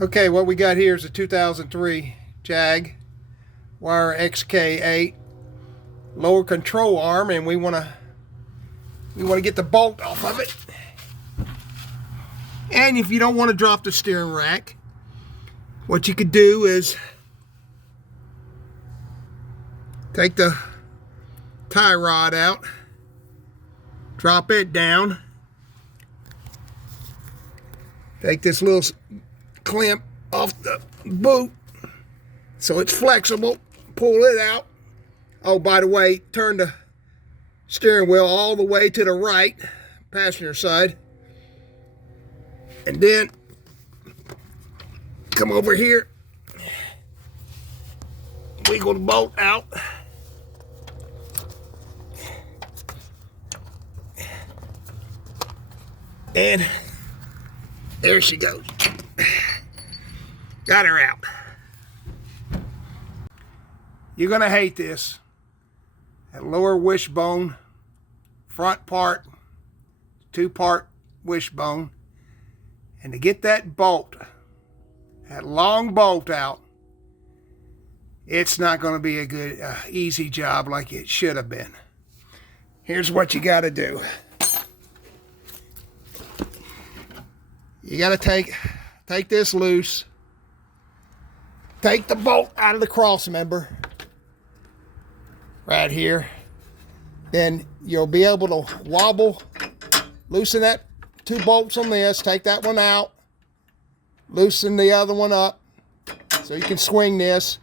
Okay, what we got here is a 2003 Jaguar XK8 lower control arm, and we want to get the bolt off of it. And if you don't want to drop the steering rack, what you could do is take the tie rod out, drop it down, take this little clamp off the boot so it's flexible, pull it out. Oh, by the way, turn the steering wheel all the way to the right, passenger side, and then come over here, wiggle the bolt out, and there she goes. Got her out. You're gonna hate this. That lower wishbone, front part, 2-part wishbone, and to get that bolt, that long bolt out, it's not going to be a good, easy job like it should have been. Here's what you got to do. You got to take this loose, take the bolt out of the cross member right here. Then you'll be able to wobble, loosen that 2 bolts on this, take that one out, loosen the other one up so you can swing this.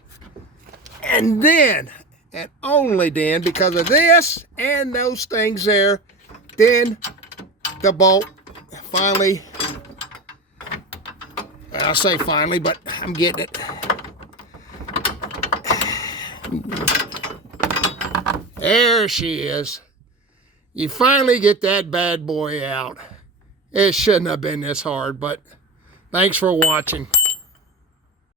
And then, and only then, because of this and those things there, then the bolt finally, I'll say finally, but I'm getting it. There she is. You finally get that bad boy out. It shouldn't have been this hard, but thanks for watching.